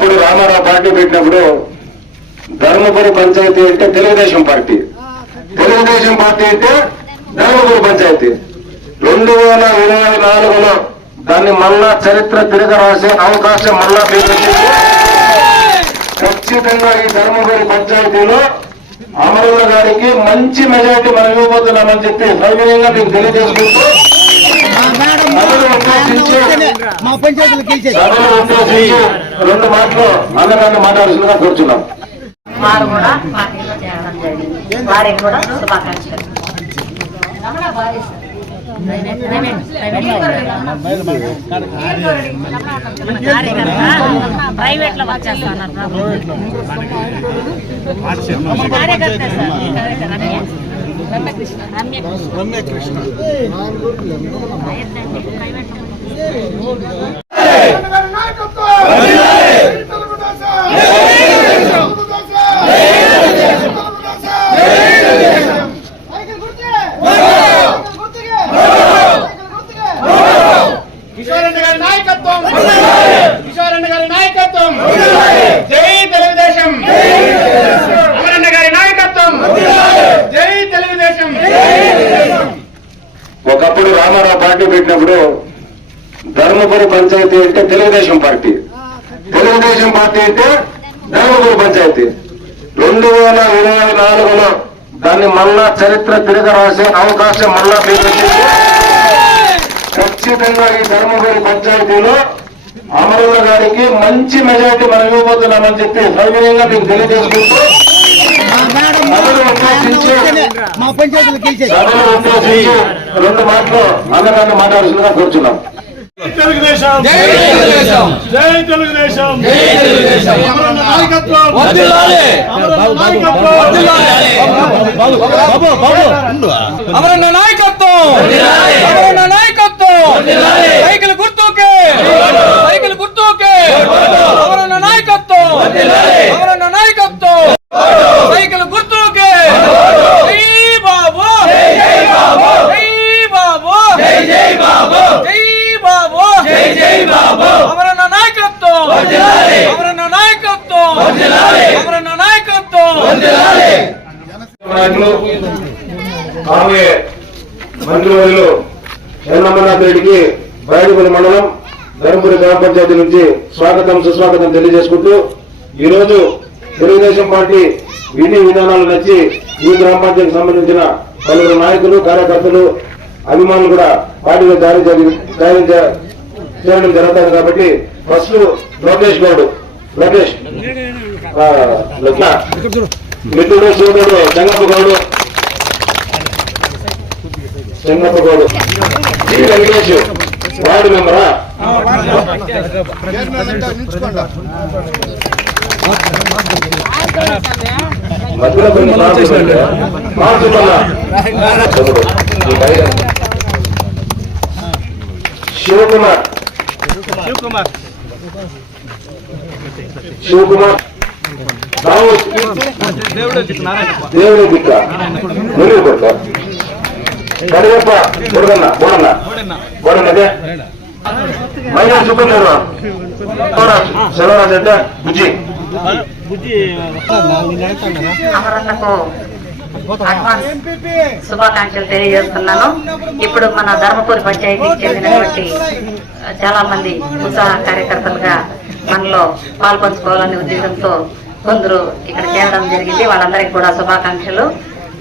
అప్పుడు రామారావు పార్టీ పెట్టినప్పుడు ధర్మపురి పంచాయతీ అంటే తెలుగుదేశం పార్టీ. తెలుగుదేశం పార్టీ అంటే ధర్మపురి పంచాయతీ. రెండు వేల ఇరవై నాలుగులో దాన్ని మళ్ళా చరిత్ర తిరగ రాసే అవకాశం మళ్ళా మీకు ఖచ్చితంగా ఈ ధర్మపురి పంచాయతీలో అమరుల గారికి మంచి మెజార్టీ మనం ఇవ్వబోతున్నామని చెప్పి సౌకర్యంగా మేము తెలియజేసుకుంటూ మా పంచాయతీలు గెలిచేది రెండు మాటలు మాట్లాడుతుందిగా కూర్చున్నాం వారు కూడా పార్టీలో చేరడం జరిగింది వారికి కూడా శుభాకాంక్షలు ప్రైవేట్లో వచ్చేస్తున్నారు రమ్యకృష్ణ కిషోరెడ్డి గారి నాయకత్వం. కిషోరెడ్డి గారి నాయకత్వం. జై తెలుగుదేశం అమరన్న గారి నాయకత్వం జై తెలుగుదేశం ఒకప్పుడు రామారావు పార్టీ పెట్టినప్పుడు ధర్మపురి పంచాయతీ అంటే తెలుగుదేశం పార్టీ. తెలుగుదేశం పార్టీ అంటే ధర్మపురి పంచాయతీ. రెండు వేల ఇరవై నాలుగులో దాన్ని మళ్ళా చరిత్ర తిరిగి రాసే అవకాశం మళ్ళా మీకు ఖచ్చితంగా ఈ ధర్మపురి పంచాయతీలో అమరుల గారికి మంచి మెజారిటీ మనం ఇవ్వబోతున్నామని చెప్పి సౌకర్యంగా మీకు తెలియజేసుకుంటూ మా పంచాయతీలు గెలిచేది రెండు మాటలు అందరినీ మాట్లాడుతుందిగా కూర్చున్నాం తెలుగుదేశం జై తెలుగుదేశం అమరన్న నాయకత్వం నాయకత్వం అమరన్న నాయకత్వం అమరన్న నాయకత్వం సైకిల్ గుర్తుకే సైకిల్ గుర్తుకే అమరన్న నాయకత్వం అమరన్న నాయకత్వం సైకిల్ గుర్తుకే జై బాబు జై బాబు జై బాబు జై జై బాబు జై బాబు జై జై బాబు అమరన్న నాయకత్వం అమరన్న నాయకత్వం అమరన్న నాయకత్వం నాయకులు కాబోయే ఫిబ్రవరిలో ఎన్నమ్మనాథ్ రెడ్డికి బయటపల్లి మండలం ధర్మపురి గ్రామ పంచాయతీ నుంచి స్వాగతం సుస్వాగతం తెలియజేసుకుంటూ ఈరోజు తెలుగుదేశం పార్టీ విధి విధానాలు నచ్చి ఈ గ్రామ పంచాయతీకి సంబంధించిన పలువురు నాయకులు కార్యకర్తలు అభిమానులు కూడా పార్టీలో జారీ జరిగి జారీ చేయడం జరుగుతుంది కాబట్టి ఫస్ట్ లోకేష్ గౌడ్ లోకేష్. మిత్రుడు సోదరుడు చంగప్ప గౌడు. చిన్నప్పగోడు గౌడు వెంకటేష్ వార్డు మెంబరా? మధ్యలో కొన్ని మార్పులు శివకుమార్. శివకుమార్. దేవుడు బిడ్డ. మునిగి కొట్ట సెలవరాజు అంటే బుజ్జి. శుభాకాంక్షలు తెలియజేస్తున్నాను. ఇప్పుడు మన ధర్మపురి పంచాయతీకి చెందినటువంటి చాలా మంది ఉత్సాహ కార్యకర్తలుగా మనలో పాల్పంచుకోవాలనే ఉద్దేశంతో కొందరు ఇక్కడ చేరడం జరిగింది. వాళ్ళందరికీ కూడా శుభాకాంక్షలు.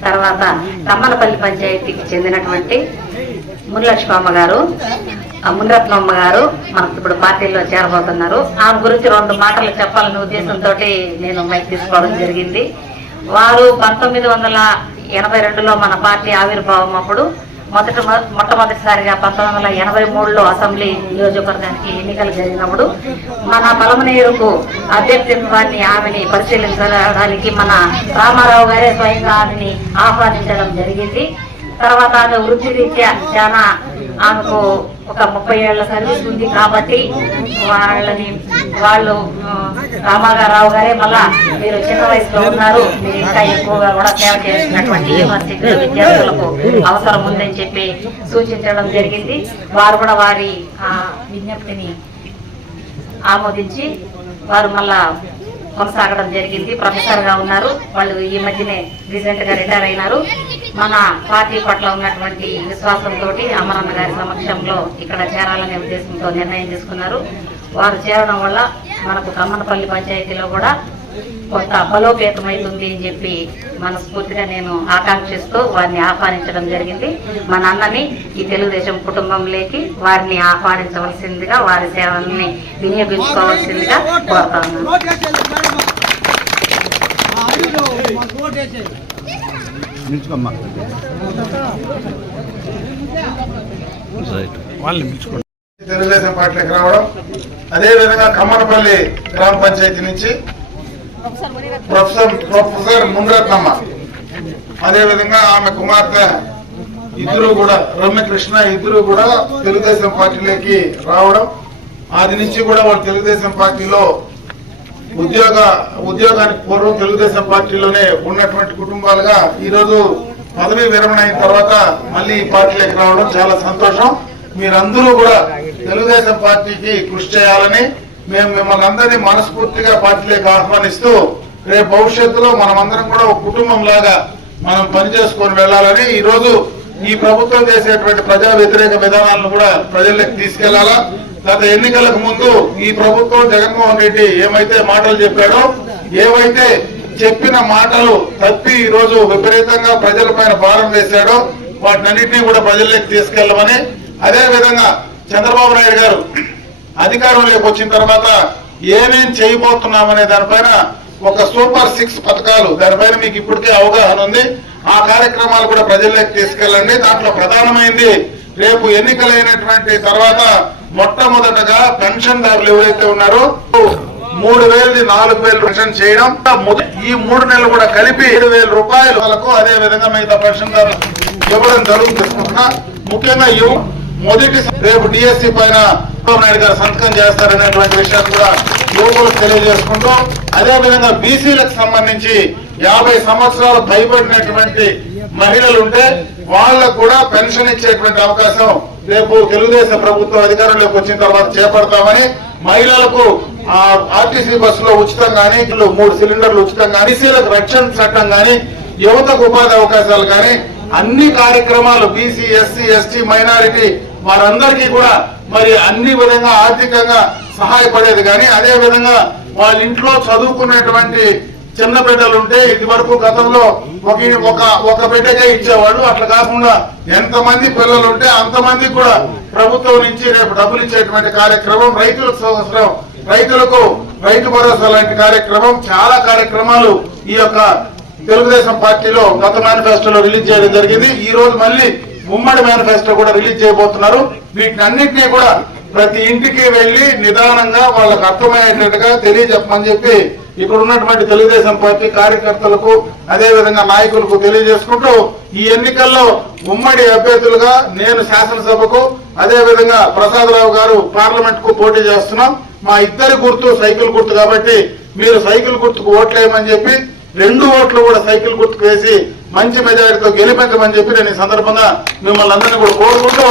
తర్వాత తమ్మలపల్లి పంచాయతీకి చెందినటువంటి మునిలక్ష్మమ్మ గారు ఆ మునిరత్నమ్మ గారు మనకు ఇప్పుడు పార్టీలో చేరబోతున్నారు. ఆమె గురించి రెండు మాటలు చెప్పాలనే ఉద్దేశంతో నేను మైక్ తీసుకోవడం జరిగింది. వారు పంతొమ్మిది వందల ఎనభై రెండులో మన పార్టీ ఆవిర్భావం అప్పుడు మొదట మొట్టమొదటిసారిగా పంతొమ్మిది వందల ఎనభై మూడులో అసెంబ్లీ నియోజకవర్గానికి ఎన్నికలు జరిగినప్పుడు మన పలమనేరుకు అభ్యర్థిత్వాన్ని ఆమెని పరిశీలించడానికి మన రామారావు గారే స్వయంగా ఆమెని ఆహ్వానించడం జరిగింది. తర్వాత ఆమె వృత్తి రీత్యా చాలా ఆమెకు ఒక ముప్పై ఏళ్ళ సర్వీస్ ఉంది కాబట్టి వాళ్ళని వాళ్ళు ఆ, రామారావు గారే మళ్ళా మీరు చిన్న వయసులో ఉన్నారు మీరు ఇంకా ఎక్కువగా కూడా సేవ చేసినటువంటి యూనివర్సిటీ విద్యార్థులకు అవసరం ఉందని చెప్పి సూచించడం జరిగింది. వారు కూడా వారి విజ్ఞప్తిని ఆమోదించి వారు మళ్ళా కొనసాగడం జరిగింది. ప్రొఫెసర్గా ఉన్నారు. వాళ్ళు ఈ మధ్యనే రీసెంట్గా రిటైర్ అయినారు. మన పార్టీ పట్ల ఉన్నటువంటి విశ్వాసంతో అమరన్న గారి సమక్షంలో ఇక్కడ చేరాలనే ఉద్దేశంతో నిర్ణయం తీసుకున్నారు. వారు చేరడం వల్ల మనకు కమ్మనపల్లి పంచాయతీలో కూడా కొంత బలోపేతమవుతుంది అని చెప్పి మనస్ఫూర్తిగా నేను ఆకాంక్షిస్తూ వారిని ఆహ్వానించడం జరిగింది. మన నాన్నని ఈ తెలుగుదేశం కుటుంబంలోకి వారిని ఆహ్వానించవలసిందిగా వారి సేవల్ని వినియోగించుకోవాల్సిందిగా కోరుతాను ఓటు వేసేది. తెలుగుదేశం పార్టీకి రావడం అదే విధంగా కమ్మనపల్లి గ్రామ పంచాయతీ నుంచి ప్రొఫెసర్ ప్రొఫెసర్ మునరత్నమ్మ అదే విధంగా ఆమె కుమార్తె ఇద్దరు కూడా రమ్యకృష్ణ ఇద్దరు కూడా తెలుగుదేశం పార్టీలోకి రావడం ఆది నుంచి కూడా వాళ్ళు తెలుగుదేశం పార్టీలో ఉద్యోగ ఉద్యోగానికి పూర్వం తెలుగుదేశం పార్టీలోనే ఉన్నటువంటి కుటుంబాలుగా ఈరోజు పదవీ పదవి విరమణ అయిన తర్వాత మళ్ళీ ఈ పార్టీలోకి రావడం చాలా సంతోషం. మీరందరూ కూడా తెలుగుదేశం పార్టీకి కృషి చేయాలని మేము మిమ్మల్ని అందరినీ మనస్ఫూర్తిగా పార్టీలోకి ఆహ్వానిస్తూ రేపు భవిష్యత్తులో మనమందరం కూడా ఒక కుటుంబం లాగా మనం పనిచేసుకొని వెళ్ళాలని ఈరోజు ఈ ప్రభుత్వం చేసేటువంటి ప్రజా వ్యతిరేక విధానాలను కూడా ప్రజల్లోకి తీసుకెళ్ళాలా? గత ఎన్నికలకు ముందు ఈ ప్రభుత్వం జగన్మోహన్ రెడ్డి ఏమైతే మాటలు చెప్పాడో ఏవైతే చెప్పిన మాటలు తప్పి ఈ రోజు విపరీతంగా ప్రజలపైన భారం వేశాడో వాటినన్నింటినీ కూడా ప్రజల్లోకి తీసుకెళ్ళమని అదే విధంగా చంద్రబాబు నాయుడు గారు అధికారంలోకి వచ్చిన తర్వాత ఏమేం చేయబోతున్నామనే దానిపైన ఒక సూపర్ సిక్స్ పథకాలు దానిపైన మీకు ఇప్పటికే అవగాహన ఉంది. ఆ కార్యక్రమాలు కూడా ప్రజల్లోకి తీసుకెళ్ళండి. దాంట్లో ప్రధానమైంది రేపు ఎన్నికలైనటువంటి తర్వాత మొట్టమొదటగా పెన్షన్దారులు ఎవరైతే ఉన్నారో మూడు వేలది నాలుగు వేలు పెన్షన్ చేయడం ఈ మూడు నెలలు కూడా కలిపి ఏడు వేల రూపాయలు వాళ్ళకు అదే విధంగా మిగతా పెన్షన్దారులు ఇవ్వడం జరుగుతుంది. ముఖ్యంగా యువ మొదటి రేపు డిఎస్సి పైన నాయుడు గారు సంతకం చేస్తారనేటువంటి విషయాన్ని కూడా యువకులకు తెలియజేసుకుంటూ అదే విధంగా బీసీలకు సంబంధించి యాభై సంవత్సరాలు భయపడినటువంటి మహిళలు ఉంటే వాళ్ళకు కూడా పెన్షన్ ఇచ్చేటువంటి అవకాశం రేపు తెలుగుదేశం ప్రభుత్వం అధికారంలోకి వచ్చిన తర్వాత చేపడతామని మహిళలకు ఆర్టీసీ బస్సులో ఉచితం గానీ మూడు సిలిండర్లు ఉచితం గానీ బీసీలకు రక్షణ చట్టం గానీ యువతకు ఉపాధి అవకాశాలు కానీ అన్ని కార్యక్రమాలు బీసీ ఎస్సీ ఎస్టీ మైనారిటీ వారందరికీ కూడా మరి అన్ని విధంగా ఆర్థికంగా సహాయపడేది కానీ అదే విధంగా వాళ్ళ ఇంట్లో చదువుకునేటువంటి చిన్న బిడ్డలు ఉంటే ఇది వరకు గతంలో ఒక ఒక బిడ్డకే ఇచ్చేవాళ్ళు అట్లా కాకుండా ఎంతమంది పిల్లలు ఉంటే అంతమందికి కూడా ప్రభుత్వం నుంచి రేపు డబ్బులు ఇచ్చేటువంటి కార్యక్రమం రైతులకు సంవత్సరం రైతులకు రైతు భరోసా లాంటి కార్యక్రమం చాలా కార్యక్రమాలు ఈ యొక్క తెలుగుదేశం పార్టీలో గత మేనిఫెస్టోలో రిలీజ్ చేయడం జరిగింది. ఈ రోజు మళ్ళీ ఉమ్మడి మేనిఫెస్టో కూడా రిలీజ్ చేయబోతున్నారు. వీటిని అన్నింటినీ కూడా ప్రతి ఇంటికి వెళ్ళి నిదానంగా వాళ్ళకు అర్థమయ్యేటట్టుగా తెలియజెప్పమని చెప్పి ఇక్కడ ఉన్నటువంటి తెలుగుదేశం పార్టీ కార్యకర్తలకు అదే విధంగా నాయకులకు తెలియజేసుకుంటూ ఈ ఎన్నికల్లో ఉమ్మడి అభ్యర్థులుగా నేను శాసనసభకు అదేవిధంగా ప్రసాదరావు గారు పార్లమెంట్కు పోటీ చేస్తున్నాం. మా ఇద్దరి గుర్తు సైకిల్ గుర్తు కాబట్టి మీరు సైకిల్ గుర్తుకు ఓట్లేయమని చెప్పి రెండు ఓట్లు కూడా సైకిల్ గుర్తుకు వేసి మంచి మెజారిటీతో గెలిపించమని చెప్పి నేను ఈ సందర్భంగా మిమ్మల్ని అందరినీ కూడా కోరుకుంటూ